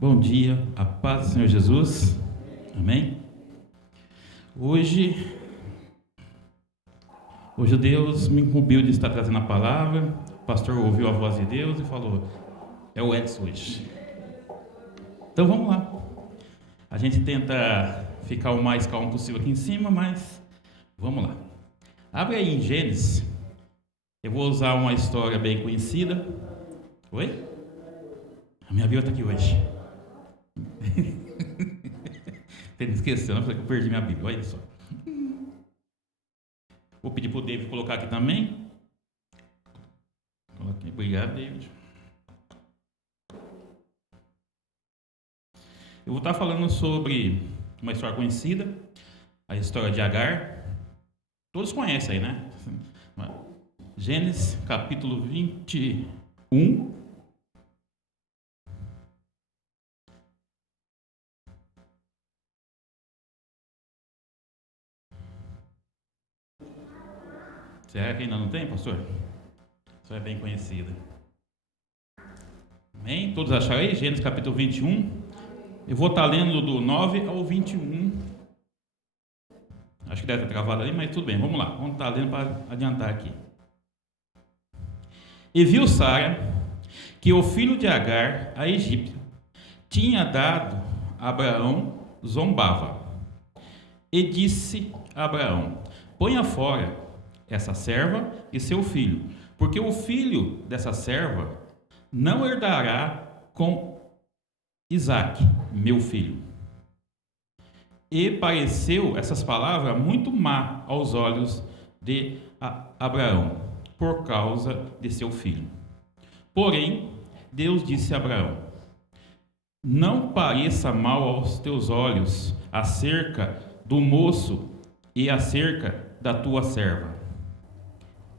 Bom dia, a paz do Senhor Jesus, amém? Hoje Deus me incumbiu de estar trazendo a palavra. O pastor ouviu a voz de Deus e falou: é o Edson hoje. Então vamos lá. A gente tenta ficar o mais calmo possível aqui em cima, mas vamos lá. Abre aí em Gênesis. Eu vou usar uma história bem conhecida. Oi? A minha Bíblia está aqui hoje. Você não esqueceu, não? Falei que eu perdi minha Bíblia, olha só. Vou pedir para o David colocar aqui também. Coloquei. Obrigado, David. Eu vou estar falando sobre uma história conhecida, a história de Agar. Todos conhecem aí, né? Gênesis capítulo 21. Será que ainda não tem, pastor? Isso é bem conhecida. Amém? Todos acharam aí? Gênesis capítulo 21. Eu vou estar lendo do 9 ao 21. Acho que deve estar travado ali, mas tudo bem. Vamos lá. Vamos estar lendo para adiantar aqui. E viu Sara que o filho de Agar, a egípcia, tinha dado a Abraão, zombava. E disse a Abraão: ponha fora essa serva e seu filho, porque o filho dessa serva não herdará com Isaque, meu filho. E pareceu essas palavras muito má aos olhos de Abraão, por causa de seu filho. Porém, Deus disse a Abraão: não pareça mal aos teus olhos acerca do moço e acerca da tua serva.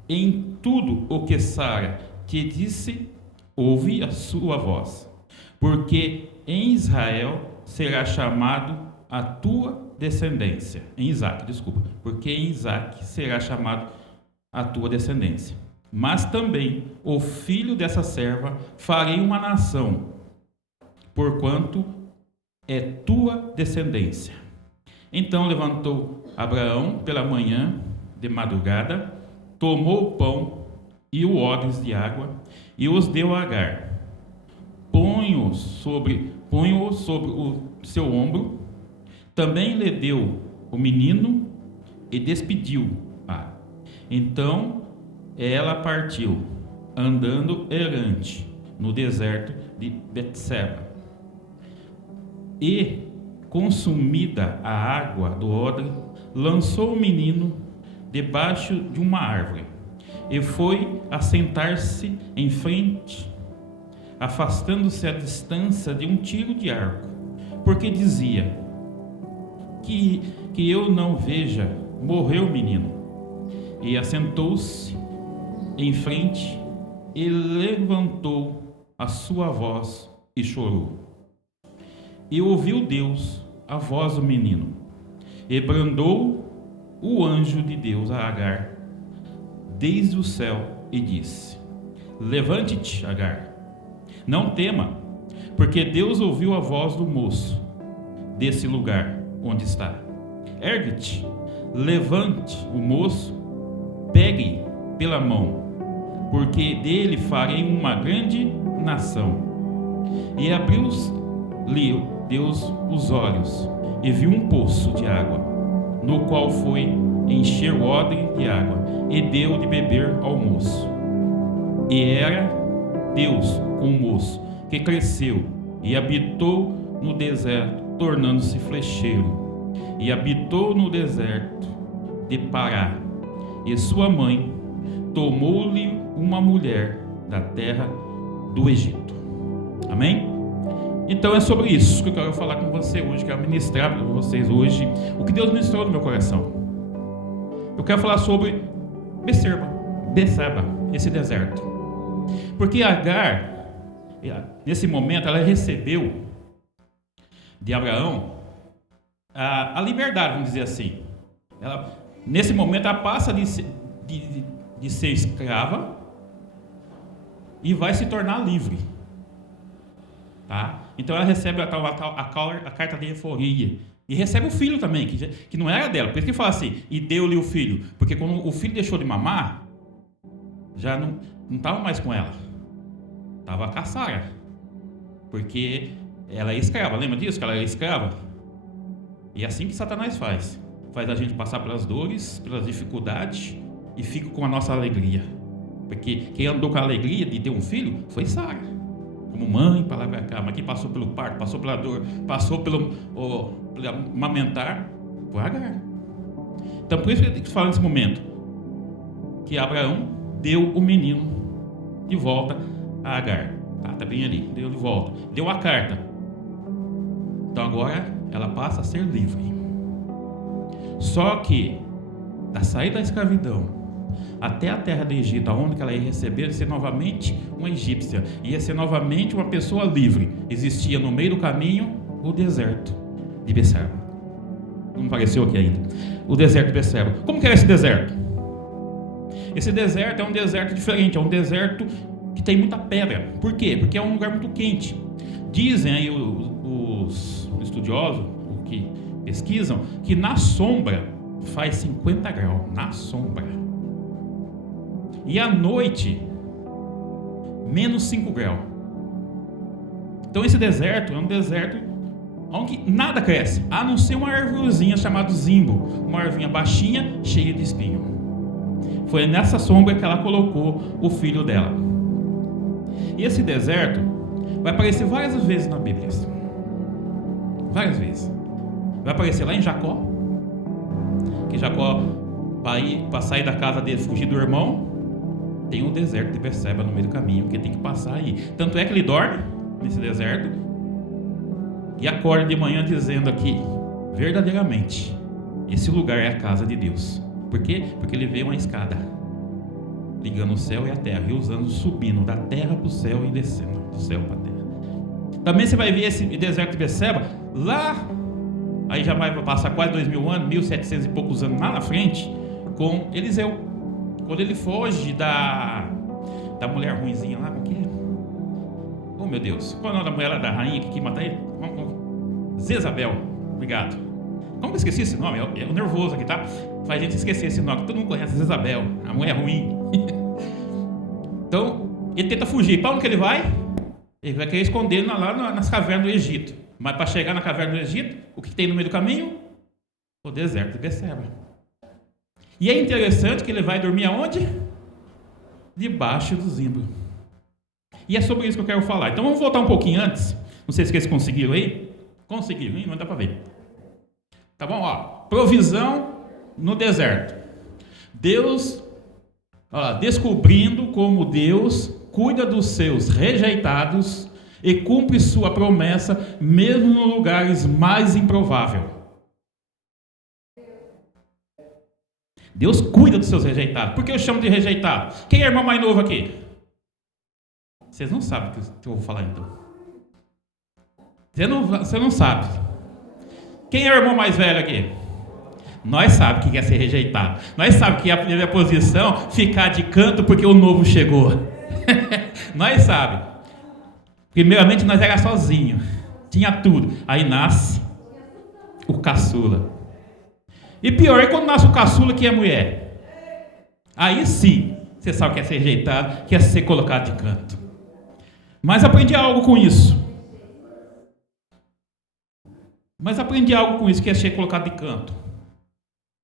Em tudo o que Sara te disse, ouve a sua voz, porque em Israel será chamado a tua descendência. Em Isaque, desculpa. Porque em Isaque será chamado a tua descendência. Mas também o filho dessa serva farei uma nação, porquanto é tua descendência. Então levantou Abraão pela manhã, de madrugada, tomou o pão e o odres de água e os deu a Agar. Põe-o sobre o seu ombro. Também lhe deu o menino e despediu-a. Então ela partiu, andando errante no deserto de Betseba. E, consumida a água do odre, lançou o menino debaixo de uma árvore e foi assentar-se em frente, afastando-se à distância de um tiro de arco, porque dizia: que eu não veja morrer o menino. E assentou-se em frente e levantou a sua voz e chorou. E ouviu Deus a voz do menino, e brandou o anjo de Deus a Agar desde o céu e disse: levante-te, Agar, não tema, porque Deus ouviu a voz do moço desse lugar onde está. Ergue-te, levante o moço, pegue pela mão, porque dele farei uma grande nação. E abriu-lhe Deus os olhos e viu um poço de água, no qual foi encher o odre de água e deu de beber ao moço. E era Deus com o moço, que cresceu e habitou no deserto, tornando-se flecheiro, e habitou no deserto de Pará. E sua mãe tomou-lhe uma mulher da terra do Egito. Amém? Então é sobre isso que eu quero falar com você hoje, quero ministrar para vocês hoje o que Deus ministrou no meu coração. Eu quero falar sobre Betseba, esse deserto. Porque Agar, nesse momento, ela recebeu de Abraão a liberdade, vamos dizer assim. Nesse momento, ela passa de ser escrava e vai se tornar livre. Tá? Então ela recebe a carta de euforia. E recebe o filho também, que não era dela. Por isso que fala assim, e deu-lhe o filho. Porque quando o filho deixou de mamar, já não estava mais com ela. Estava com a Sara. Porque ela é escrava. Lembra disso? Que ela é escrava? E é assim que Satanás faz. Faz a gente passar pelas dores, pelas dificuldades e fica com a nossa alegria. Porque quem andou com a alegria de ter um filho foi Sara. Como mãe, para lá e para cá. Mas quem passou pelo parto, passou pela dor, passou pelo amamentar, foi Agar. Então por isso que eu falo nesse momento que Abraão deu o menino de volta a Agar. Tá bem ali, deu de volta. Deu a carta. Então agora ela passa a ser livre. Só que da saída da escravidão até a terra do Egito, aonde ela ia receber, ia ser novamente uma egípcia, ia ser novamente uma pessoa livre. Existia no meio do caminho o deserto de Beceba. Não apareceu aqui ainda. O deserto de Beceba. Como que era esse deserto? Esse deserto é um deserto diferente, é um deserto que tem muita pedra. Por quê? Porque é um lugar muito quente. Dizem aí os estudiosos, os que pesquisam, que na sombra faz 50 graus. Na sombra. E à noite, menos 5 graus. Então esse deserto é um deserto onde nada cresce, a não ser uma árvorezinha chamada zimbo, uma arvinha baixinha, cheia de espinho. Foi nessa sombra que ela colocou o filho dela. E esse deserto vai aparecer várias vezes na Bíblia. Várias vezes. Vai aparecer lá em Jacó, que Jacó para sair da casa dele, fugir do irmão, tem um deserto de Beceba no meio do caminho, que ele tem que passar aí. Tanto é que ele dorme nesse deserto e acorda de manhã dizendo aqui, verdadeiramente, esse lugar é a casa de Deus. Por quê? Porque ele vê uma escada ligando o céu e a terra, e os anjos subindo da terra para o céu e descendo do céu para a terra. Também você vai ver esse deserto de Beceba lá, aí já vai passar quase 2000 anos, 1700 e poucos anos lá na frente, com Eliseu. Quando ele foge da mulher ruinzinha lá, com que? Oh meu Deus, qual é o nome da mulher lá, da rainha que quis matar ele? Zezabel, obrigado. Como que eu esqueci esse nome? É o nervoso aqui, tá? Faz a gente esquecer esse nome, todo mundo conhece Zezabel, a mulher ruim. Então, ele tenta fugir. Para onde que ele vai? Ele vai querer esconder lá nas cavernas do Egito. Mas para chegar na caverna do Egito, o que tem no meio do caminho? O deserto de Beceba. E é interessante que ele vai dormir aonde? Debaixo do zimbro. E é sobre isso que eu quero falar. Então vamos voltar um pouquinho antes. Não sei se vocês conseguiram aí. Conseguiram, hein? Não dá para ver. Tá bom? Ó, provisão no deserto. Deus, descobrindo como Deus cuida dos seus rejeitados e cumpre sua promessa mesmo nos lugares mais improváveis. Deus cuida dos seus rejeitados. Por que eu chamo de rejeitado? Quem é o irmão mais novo aqui? Vocês não sabem o que eu vou falar então. Você não sabe. Quem é o irmão mais velho aqui? Nós sabemos o que é ser rejeitado. Nós sabemos que é a primeira posição ficar de canto porque o novo chegou. Nós sabemos. Primeiramente nós era sozinho. Tinha tudo. Aí nasce o caçula. E pior é quando nasce o caçula que é mulher. Aí sim, você sabe o que é ser rejeitado, que é ser colocado de canto. Mas aprendi algo com isso. Que é ser colocado de canto.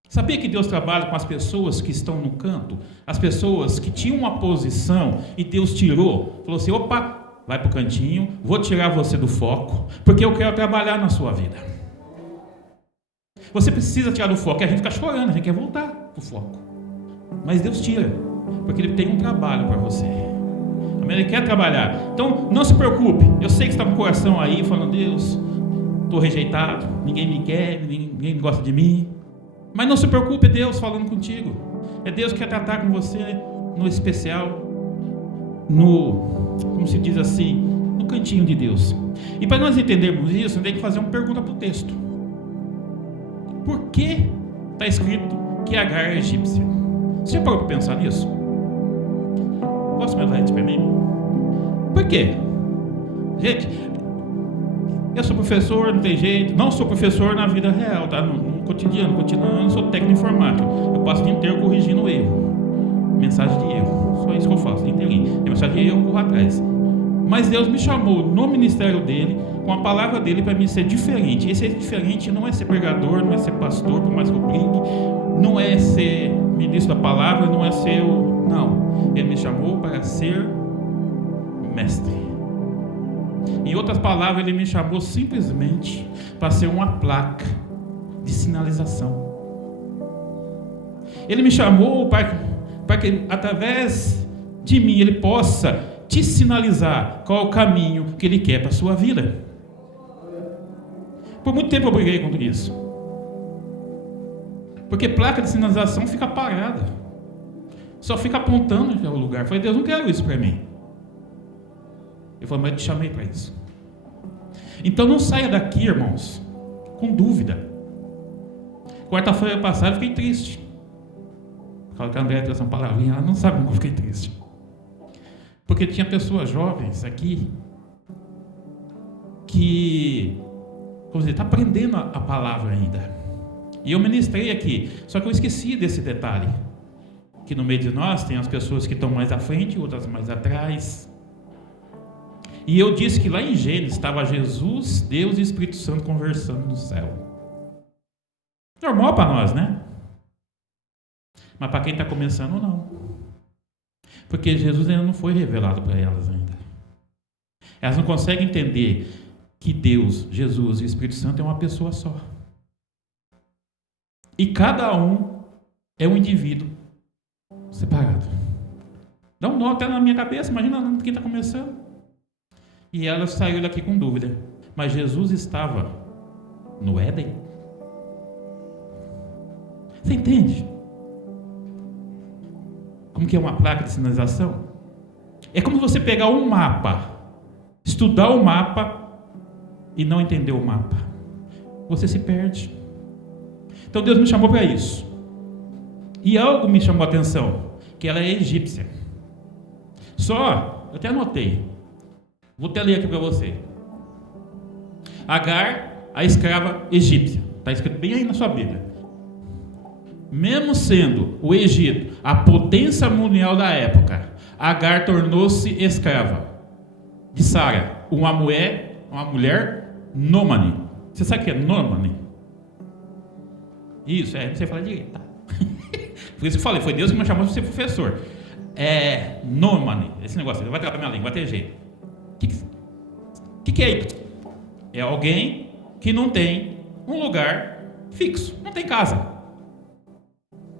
Sabia que Deus trabalha com as pessoas que estão no canto? As pessoas que tinham uma posição e Deus tirou. Falou assim, opa, vai para o cantinho, vou tirar você do foco, porque eu quero trabalhar na sua vida. Você precisa tirar do foco, a gente fica chorando, a gente quer voltar para o foco. Mas Deus tira, porque Ele tem um trabalho para você. Ele quer trabalhar. Então, não se preocupe. Eu sei que você está com o coração aí, falando, Deus, estou rejeitado, ninguém me quer, ninguém gosta de mim. Mas não se preocupe, é Deus falando contigo. É Deus que quer tratar com você no especial, como se diz assim, no cantinho de Deus. E para nós entendermos isso, a gente tem que fazer uma pergunta para o texto. Por que está escrito que Agar é egípcia? Você já parou para pensar nisso? Posso me dar isso para mim? Por quê? Gente, Eu sou professor, não tem jeito. Não sou professor na vida real, tá? No cotidiano, continuando, sou técnico informático. Eu passo o dia inteiro corrigindo erro. Mensagem de erro. Só isso que eu faço, o dia inteirinho. Tem mensagem de erro, eu corro atrás. Mas Deus me chamou no ministério dele, com a palavra dele, para mim ser diferente. E ser diferente não é ser pregador, não é ser pastor, por mais que eu brigue, não é ser ministro da palavra, não é ser o... Não. Ele me chamou para ser mestre. Em outras palavras, ele me chamou simplesmente para ser uma placa de sinalização. Ele me chamou para que, através de mim, ele possa te sinalizar qual é o caminho que ele quer para a sua vida. Por muito tempo eu briguei contra isso. Porque placa de sinalização fica parada. Só fica apontando que é o lugar. Eu falei, Deus, não quero isso para mim. Eu falei, mas eu te chamei para isso. Então não saia daqui, irmãos, com dúvida. Quarta-feira passada eu fiquei triste. Fala que a Andréia trouxe uma palavrinha, ela não sabe como eu fiquei triste. Porque tinha pessoas jovens aqui que, como dizer, está aprendendo a palavra ainda. E eu ministrei aqui, só que eu esqueci desse detalhe. Que no meio de nós tem as pessoas que estão mais à frente, outras mais atrás. E eu disse que lá em Gênesis estava Jesus, Deus e Espírito Santo conversando no céu. Normal para nós, né? Mas para quem está começando, não. Porque Jesus ainda não foi revelado para elas ainda. Elas não conseguem entender que Deus, Jesus e o Espírito Santo é uma pessoa só. E cada um é um indivíduo separado. Dá um nó até na minha cabeça, imagina quem está começando. E ela saiu daqui com dúvida. Mas Jesus estava no Éden. Você entende? Como que é uma placa de sinalização? É como você pegar um mapa, estudar o mapa e não entender o mapa. Você se perde. Então Deus me chamou para isso. E algo me chamou a atenção, que ela é egípcia. Eu até anotei. Vou até ler aqui para você. Agar, a escrava egípcia. Está escrito bem aí na sua Bíblia. Mesmo sendo o Egito a potência mundial da época, Agar tornou-se escrava de Sara, uma mulher nômade. Você sabe o que é nômade? Isso, não sei falar direito, tá? Por isso que eu falei, foi Deus que me chamou para ser professor. É nômade, esse negócio, vai tratar minha língua, vai ter jeito. O que é isso? É alguém que não tem um lugar fixo, não tem casa.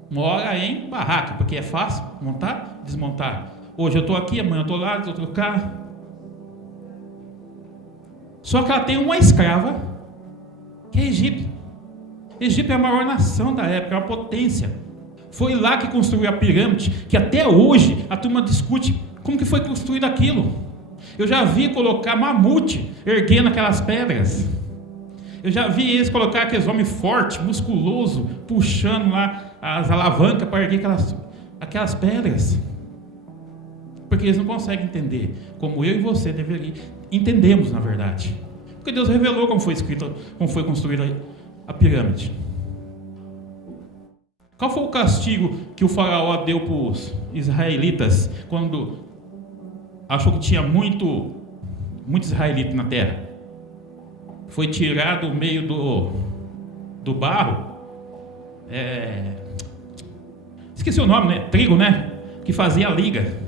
Mora em barraca, porque é fácil montar, desmontar. Hoje eu estou aqui, amanhã eu estou lá, estou cá. Só que ela tem uma escrava, que é Egito. Egito é a maior nação da época, é uma potência. Foi lá que construiu a pirâmide, que até hoje a turma discute como que foi construído aquilo. Eu já vi colocar mamute erguendo aquelas pedras. Eu já vi eles colocar aqueles homens fortes, musculoso, puxando lá as alavancas para erguer aquelas pedras. Porque eles não conseguem entender, como eu e você entendemos, na verdade. Porque Deus revelou como foi construída a pirâmide. Qual foi o castigo que o faraó deu para os israelitas quando achou que tinha muito israelita na terra? Foi tirado do meio do barro. Esqueci o nome, né? Trigo, né? Que fazia a liga.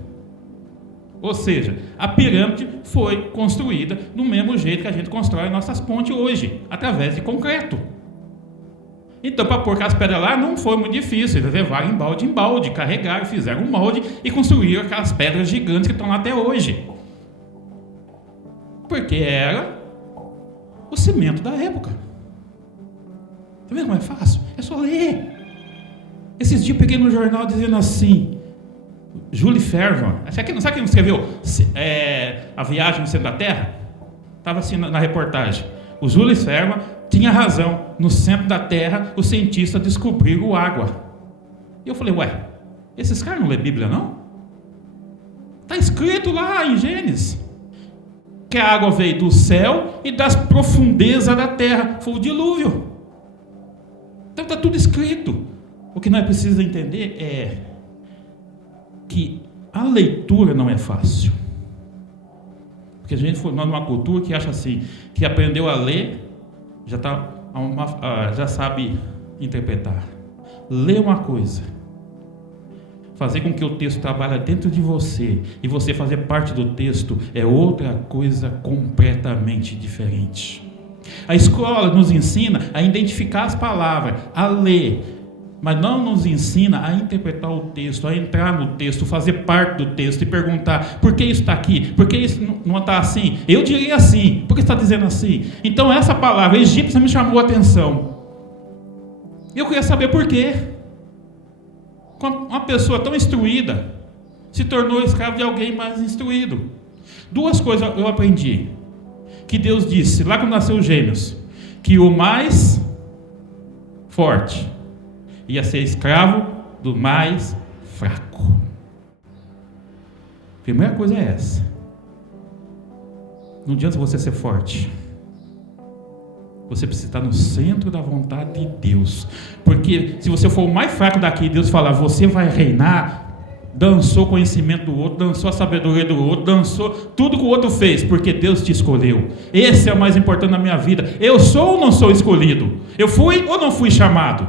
Ou seja, a pirâmide foi construída do mesmo jeito que a gente constrói nossas pontes hoje, através de concreto. Então, para pôr aquelas pedras lá, não foi muito difícil. Eles levaram em balde, carregaram, fizeram um molde e construíram aquelas pedras gigantes que estão lá até hoje. Porque era o cimento da época. Tá vendo como é fácil? É só ler. Esses dias eu peguei no jornal dizendo assim, Jules Fervan, sabe quem escreveu A Viagem no Centro da Terra? Estava assim na reportagem. O Jules Fervan tinha razão. No centro da Terra, os cientistas descobriram água. E eu falei, esses caras não lêem Bíblia, não? Está escrito lá em Gênesis. Que a água veio do céu e das profundezas da terra. Foi o dilúvio. Então está tudo escrito. O que nós precisamos entender é que a leitura não é fácil. Porque a gente foi numa cultura que acha assim, que aprendeu a ler, já sabe interpretar. Ler uma coisa, fazer com que o texto trabalhe dentro de você e você fazer parte do texto é outra coisa completamente diferente. A escola nos ensina a identificar as palavras, a ler, mas não nos ensina a interpretar o texto, a entrar no texto, fazer parte do texto e perguntar: por que isso está aqui? Por que isso não está assim? Eu diria assim, por que está dizendo assim? Então essa palavra egípcia me chamou a atenção. Eu queria saber por quê. Uma pessoa tão instruída se tornou escravo de alguém mais instruído. Duas coisas eu aprendi. Que Deus disse, lá quando nasceu os gêmeos, que o mais forte ia ser escravo do mais fraco. Primeira coisa é essa. Não adianta você ser forte. Você precisa estar no centro da vontade de Deus. Porque se você for o mais fraco daqui, Deus fala, você vai reinar. Dançou o conhecimento do outro, dançou a sabedoria do outro, dançou tudo que o outro fez, porque Deus te escolheu. Esse é o mais importante na minha vida. Eu sou ou não sou escolhido? Eu fui ou não fui chamado?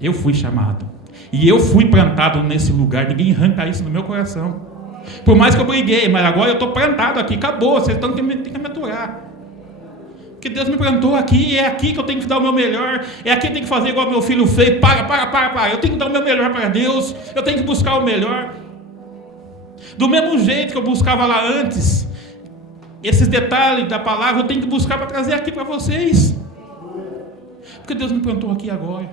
Eu fui chamado. E eu fui plantado nesse lugar. Ninguém arranca isso no meu coração. Por mais que eu briguei, mas agora eu estou plantado aqui. Acabou, vocês têm que me aturar. Porque Deus me plantou aqui, é aqui que eu tenho que dar o meu melhor, é aqui que eu tenho que fazer igual meu filho fez. Para. Eu tenho que dar o meu melhor para Deus, eu tenho que buscar o melhor. Do mesmo jeito que eu buscava lá antes, esses detalhes da palavra eu tenho que buscar para trazer aqui para vocês. Porque Deus me plantou aqui agora.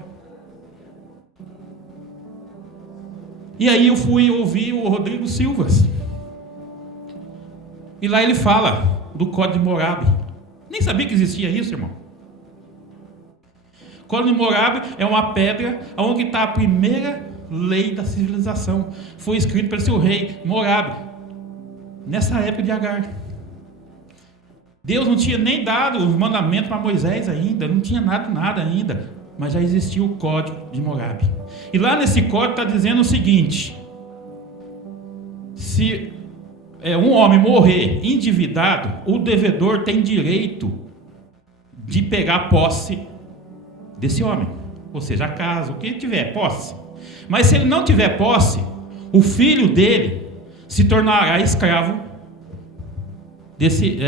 E aí eu fui ouvir o Rodrigo Silvas. E lá ele fala do Código de Morabe. Nem sabia que existia isso, irmão. Código de Morabe é uma pedra onde está a primeira lei da civilização. Foi escrito pelo seu rei Morabe, nessa época de Agar. Deus não tinha nem dado os mandamentos para Moisés ainda, não tinha nada ainda, mas já existia o Código de Morabe. E lá nesse código está dizendo o seguinte: se um homem morrer endividado, o devedor tem direito de pegar posse desse homem, ou seja, a casa, o que tiver, posse. Mas se ele não tiver posse, o filho dele se tornará escravo desse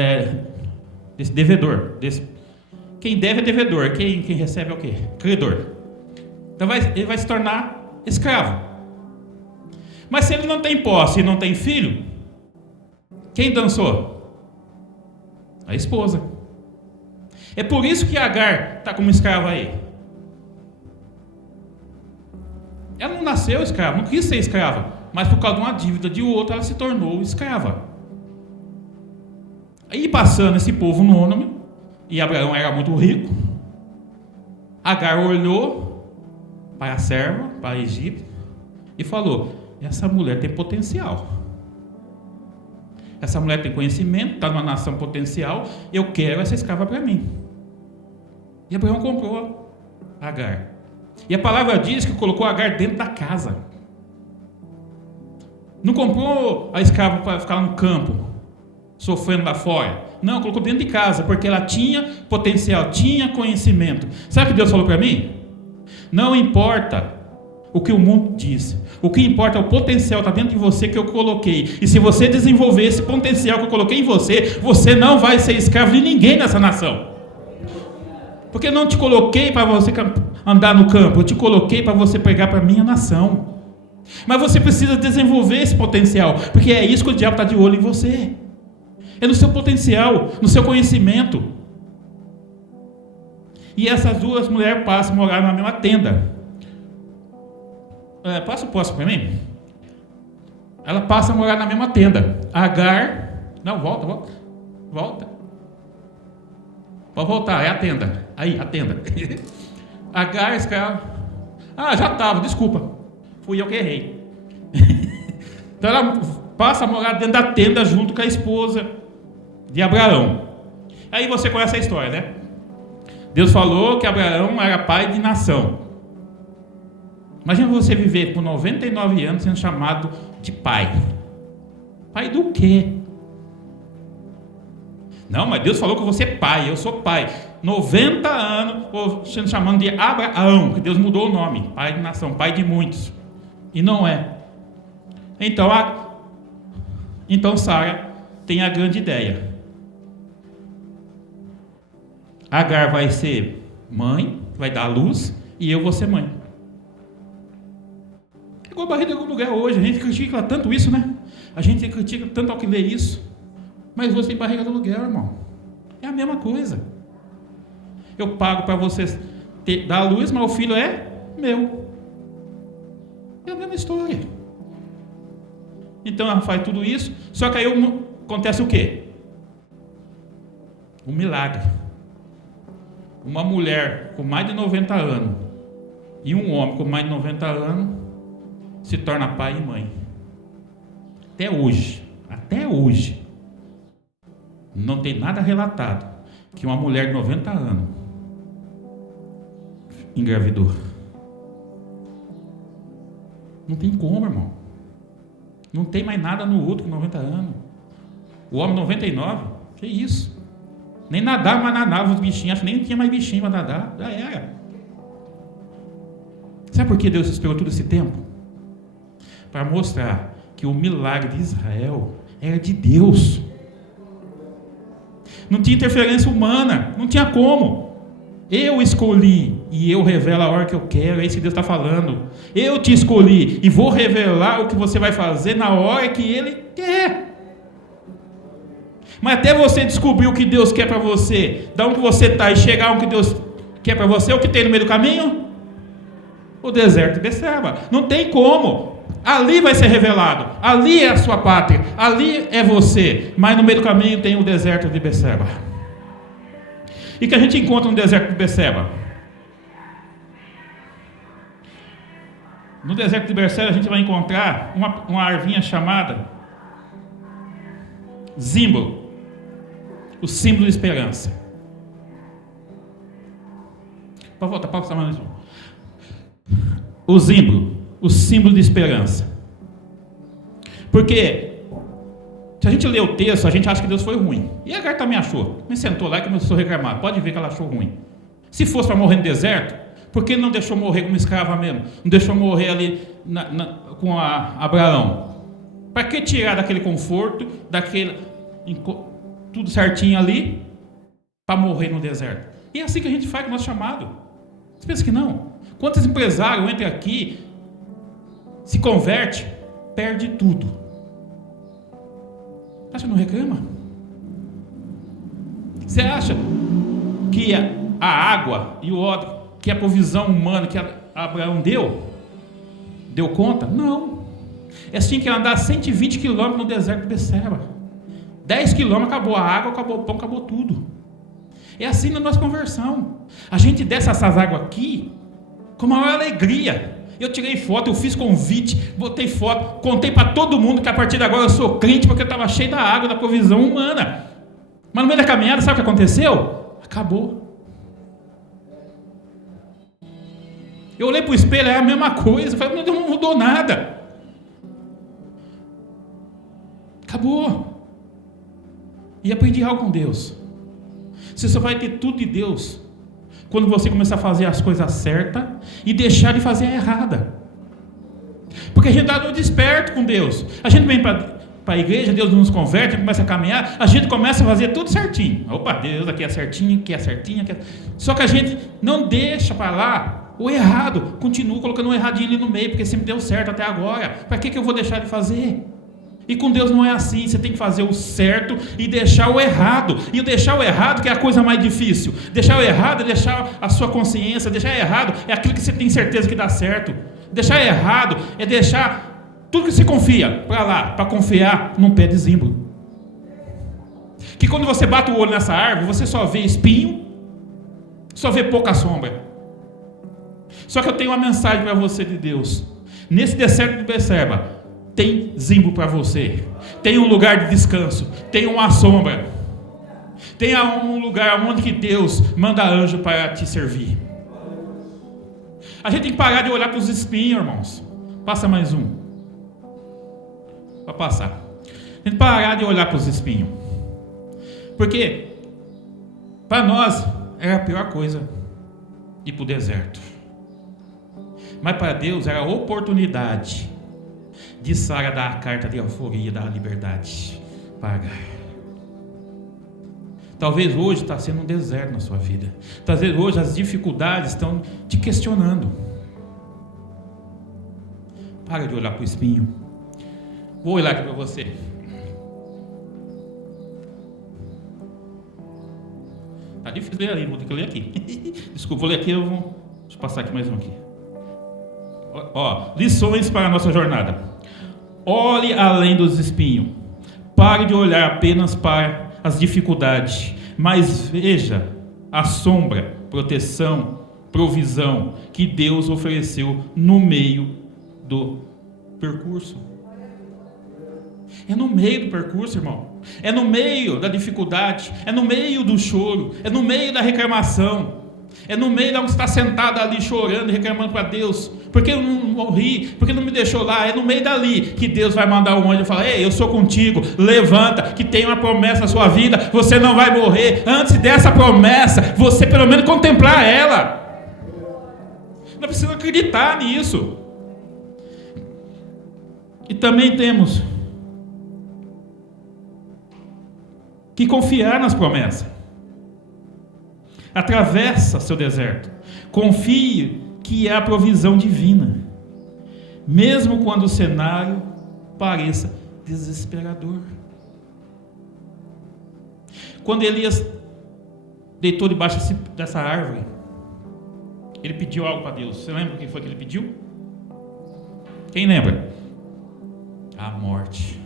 devedor. Quem deve é devedor, quem recebe é o quê? Credor. Então ele vai se tornar escravo. Mas se ele não tem posse e não tem filho, quem dançou? A esposa. É por isso que Agar está como escrava aí. Ela não nasceu escrava, não quis ser escrava, mas por causa de uma dívida de outro, ela se tornou escrava. Aí passando esse povo nômade, e Abraão era muito rico, Agar olhou para a serva, para a Egito, e falou: essa mulher tem potencial. Essa mulher tem conhecimento, está numa nação potencial, eu quero essa escrava para mim. E Abraão comprou Agar. E a palavra diz que colocou Agar dentro da casa. Não comprou a escrava para ficar no campo, sofrendo lá fora. Não, colocou dentro de casa, porque ela tinha potencial, tinha conhecimento. Sabe o que Deus falou para mim? Não importa o que o mundo diz. O que importa é o potencial que está dentro de você que eu coloquei. E se você desenvolver esse potencial que eu coloquei em você, você não vai ser escravo de ninguém nessa nação. Porque eu não te coloquei para você andar no campo, eu te coloquei para você pregar para a minha nação. Mas você precisa desenvolver esse potencial, porque é isso que o diabo está de olho em você. É no seu potencial, no seu conhecimento. E essas duas mulheres passam a morar na mesma tenda. Passa o próximo para mim. Ela passa a morar na mesma tenda. Agar. Não, volta. Pode voltar, é a tenda. Aí, a tenda. Agar, escrava. Já estava, desculpa. Fui eu que errei. Então ela passa a morar dentro da tenda junto com a esposa. de Abraão. Aí você conhece a história, né? Deus falou que Abraão era pai de nação. Imagina você viver com 99 anos sendo chamado de pai. Pai do quê? Não, mas Deus falou que você é pai, eu sou pai. 90 anos sendo chamado de Abraão, que Deus mudou o nome. Pai de nação, pai de muitos. E não é. Então Sara tem a grande ideia. Agar vai ser mãe, vai dar luz, e eu vou ser mãe. É igual barriga em algum lugar hoje. A gente critica tanto isso, né? A gente critica tanto ao que lê isso. Mas você tem barriga do aluguel, irmão. É a mesma coisa. Eu pago para você dar a luz, mas o filho é meu. É a mesma história. Então ela faz tudo isso, só que aí acontece o quê? Um milagre. Uma mulher com mais de 90 anos e um homem com mais de 90 anos se torna pai e mãe. Até hoje, não tem nada relatado que uma mulher de 90 anos engravidou. Não tem como, irmão. Não tem mais nada no outro com 90 anos. O homem 99, que isso? Nem nadar mais nadava os bichinhos, acho que nem tinha mais bichinho para nadar, já era. Sabe por que Deus esperou todo esse tempo? Para mostrar que o milagre de Israel era de Deus. Não tinha interferência humana, não tinha como. Eu escolhi e eu revelo a hora que eu quero, é isso que Deus está falando. Eu te escolhi e vou revelar o que você vai fazer na hora que Ele quer. Mas até você descobrir o que Deus quer para você, da onde você está e chegar ao que Deus quer para você, o que tem no meio do caminho? O deserto de Beceba. Não tem como. Ali vai ser revelado. Ali é a sua pátria. Ali é você. Mas no meio do caminho tem o deserto de Beceba. E que a gente encontra no deserto de Beceba? No deserto de Beceba a gente vai encontrar uma arvinha chamada Zimbro. O símbolo de esperança. Pode voltar, pode passar mais. O zimbro, o símbolo de esperança. Porque se a gente lê o texto, a gente acha que Deus foi ruim. E Agar também achou. Me sentou lá e começou a reclamar. Pode ver que ela achou ruim. Se fosse para morrer no deserto, por que ele não deixou morrer como escrava mesmo? Não deixou morrer ali com Abraão? Para que tirar daquele conforto, tudo certinho ali, para morrer no deserto? E é assim que a gente faz com o nosso chamado. Você pensa que não? Quantos empresários entram aqui, se converte, perde tudo. Você acha que não reclama? Você acha que a água e o óleo, que a provisão humana que Abraão deu conta? Não. É assim que andar 120 quilômetros no deserto de Beceba. 10 quilômetros, acabou a água, acabou o pão, acabou tudo. É assim na nossa conversão. A gente desce essas águas aqui com a maior alegria. Eu tirei foto, eu fiz convite, botei foto, contei para todo mundo que a partir de agora eu sou crente, porque eu estava cheio da água, da provisão humana. Mas no meio da caminhada, sabe o que aconteceu? Acabou. Eu olhei para o espelho, é a mesma coisa. Eu falei, meu Deus, não mudou nada. Acabou. E aprendi algo com Deus. Você só vai ter tudo de Deus quando você começar a fazer as coisas certas e deixar de fazer a errada. Porque a gente está desperto com Deus. A gente vem para a igreja, Deus nos converte, a gente começa a caminhar, a gente começa a fazer tudo certinho. Opa, Deus aqui é certinho, aqui é certinho, aqui é... Só que a gente não deixa para lá o errado, continua colocando um erradinho ali no meio, porque sempre deu certo até agora. Para que eu vou deixar de fazer? E com Deus não é assim, você tem que fazer o certo e deixar o errado. E o deixar o errado que é a coisa mais difícil. Deixar o errado é deixar a sua consciência. Deixar errado é aquilo que você tem certeza que dá certo. Deixar errado é deixar tudo que você confia para lá, para confiar num pé de zimbro. Que quando você bate o olho nessa árvore, você só vê espinho, só vê pouca sombra. Só que eu tenho uma mensagem para você de Deus. Nesse deserto de Beceba, tem zimbro para você, tem um lugar de descanso, tem uma sombra. Tem um lugar onde que Deus manda anjo para te servir. A gente tem que parar de olhar para os espinhos, irmãos. Passa mais um. Vai passar. Tem que parar de olhar para os espinhos. Porque para nós era a pior coisa ir para o deserto. Mas para Deus era a oportunidade de Sara dar a carta de alforria da liberdade para Agar. Talvez hoje está sendo um deserto na sua vida. Talvez hoje as dificuldades estão te questionando. Para de olhar para o espinho. Vou olhar aqui para você. Está difícil ler ali, vou ter que ler aqui. Desculpa, vou ler aqui, deixa eu passar aqui mais um aqui. Lições para a nossa jornada. Olhe além dos espinhos. Pare de olhar apenas para as dificuldades, mas veja a sombra, proteção, provisão que Deus ofereceu no meio do percurso. É no meio do percurso, irmão. É no meio da dificuldade, é no meio do choro, é no meio da reclamação, é no meio de onde você está sentado ali chorando e reclamando para Deus. Porque eu não morri, porque não me deixou lá. É no meio dali que Deus vai mandar um anjo e falar: ei, eu sou contigo, levanta, que tem uma promessa na sua vida, você não vai morrer. Antes dessa promessa, você pelo menos contemplar ela. Não precisa acreditar nisso. E também temos que confiar nas promessas. Atravessa seu deserto. Confie que é a provisão divina, mesmo quando o cenário pareça desesperador. Quando Elias deitou debaixo dessa árvore, ele pediu algo para Deus. Você lembra o que foi que ele pediu? Quem lembra? A morte.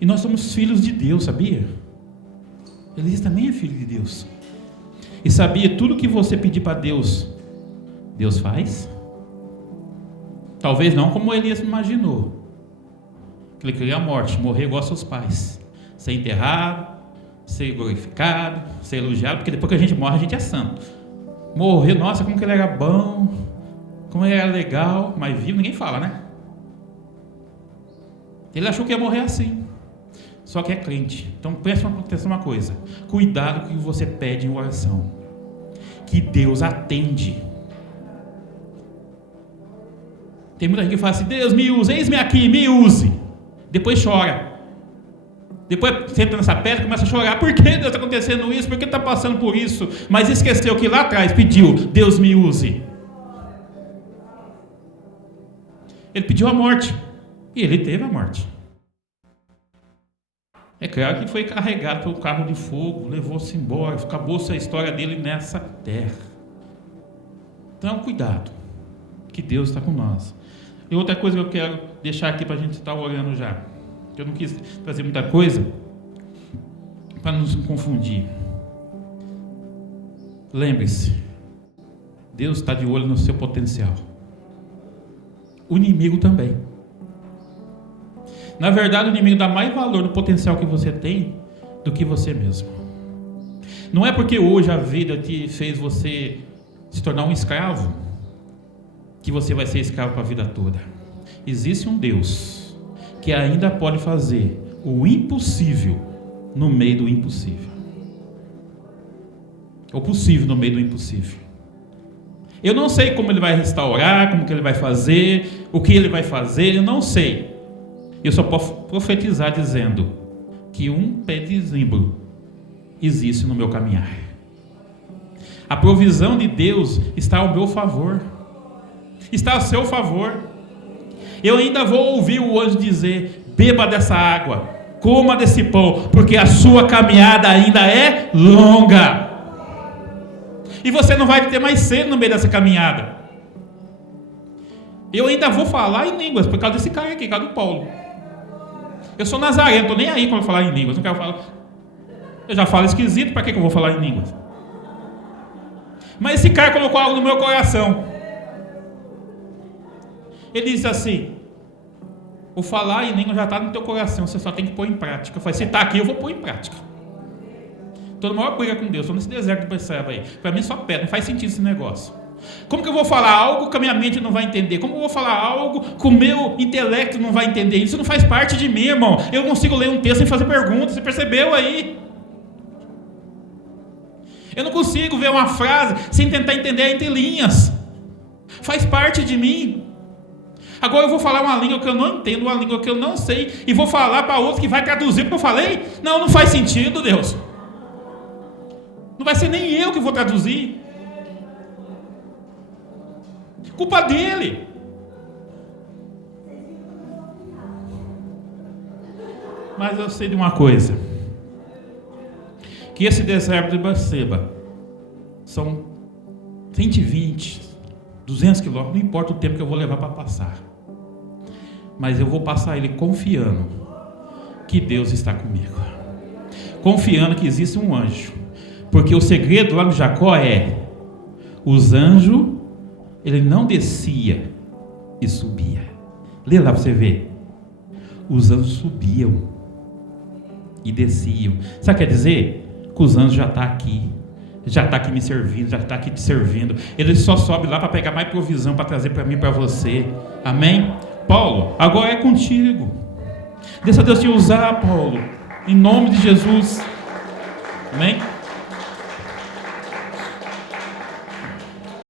E nós somos filhos de Deus, sabia? Elias também é filho de Deus. E sabia, tudo que você pedir para Deus, Deus faz? Talvez não como Elias imaginou. Ele queria a morte, morrer igual aos seus pais, ser enterrado, ser glorificado, ser elogiado, porque depois que a gente morre, a gente é santo. Morreu, nossa, como que ele era bom, como ele era legal, mas vivo ninguém fala, né? Ele achou que ia morrer assim. Só que é crente. Então preste atenção uma coisa. Cuidado com o que você pede em oração, que Deus atende. Tem muita gente que fala assim: Deus me use, eis-me aqui, me use. Depois chora. Depois senta nessa pedra e começa a chorar. Por que Deus está acontecendo isso? Por que está passando por isso? Mas esqueceu que lá atrás pediu: Deus me use. Ele pediu a morte. E ele teve a morte. É claro que foi carregado pelo carro de fogo, levou-se embora, acabou-se a história dele nessa terra. Então, cuidado, que Deus está com nós. E outra coisa que eu quero deixar aqui para a gente estar olhando já, que eu não quis trazer muita coisa, para não nos confundir. Lembre-se, Deus está de olho no seu potencial. O inimigo também. Na verdade, o inimigo dá mais valor no potencial que você tem do que você mesmo. Não é porque hoje a vida te fez você se tornar um escravo que você vai ser escravo para a vida toda. Existe um Deus que ainda pode fazer o impossível no meio do impossível. O possível no meio do impossível. Eu não sei como ele vai restaurar, como que ele vai fazer, o que ele vai fazer, eu não sei. Eu só posso profetizar dizendo que um pé de zimbro existe no meu caminhar. A provisão de Deus está ao meu favor. Está a seu favor. Eu ainda vou ouvir o anjo dizer: beba dessa água, coma desse pão, porque a sua caminhada ainda é longa. E você não vai ter mais sede no meio dessa caminhada. Eu ainda vou falar em línguas, por causa desse cara aqui, por causa do Paulo. Eu sou nazareno, não estou nem aí quando eu falar em línguas. Não quero falar. Eu já falo esquisito, para que eu vou falar em línguas? Mas esse cara colocou algo no meu coração. Ele disse assim: o falar em língua já está no teu coração, você só tem que pôr em prática. Eu falei: se está aqui, eu vou pôr em prática. Estou na maior briga com Deus, estou nesse deserto de Berseba aí. Para mim só pedra, não faz sentido esse negócio. Como que eu vou falar algo que a minha mente não vai entender? Como eu vou falar algo que o meu intelecto não vai entender? Isso não faz parte de mim, irmão. Eu não consigo ler um texto sem fazer perguntas, você percebeu aí? Eu não consigo ver uma frase sem tentar entender entre linhas. Faz parte de mim. Agora eu vou falar uma língua que eu não entendo, uma língua que eu não sei, e vou falar para outro que vai traduzir o que eu falei? Não, não faz sentido, Deus. Não vai ser nem eu que vou traduzir. Culpa dele. Mas eu sei de uma coisa, que esse deserto de Berseba são 120, 200 quilômetros, não importa o tempo que eu vou levar para passar, mas eu vou passar ele confiando que Deus está comigo, confiando que existe um anjo, porque o segredo lá no Jacó é, os anjos, ele não descia e subia. Lê lá para você ver, os anjos subiam e desciam. Sabe o que quer dizer? Que os anjos já estão aqui, já está aqui me servindo, já está aqui te servindo. Ele só sobe lá para pegar mais provisão para trazer para mim e para você. Amém? Paulo, agora é contigo. Deixa Deus te usar, Paulo, em nome de Jesus. Amém?